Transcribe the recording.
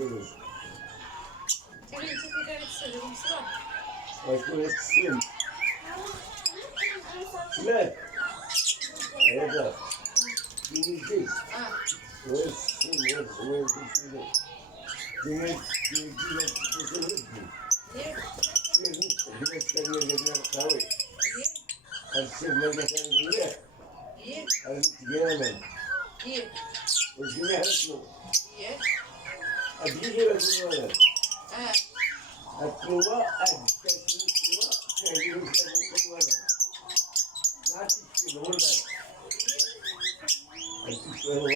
seviyorsun. Tabii ki sigara seviyorum sıra. Başka bir kısım. Kime? Evde. Dinleyeceğiz. Ha. Olsun. Demek Niye? güneşlerine gelen kahve. Niye? Karşısına geçen güne. Niye? Hadi gelemem. Niye? O güne her şey. Niye? Hadi bir kere bunu öyle. Ha. Aklıma, aklıma, sevgilim var. Artık şimdi orada. Artık böyle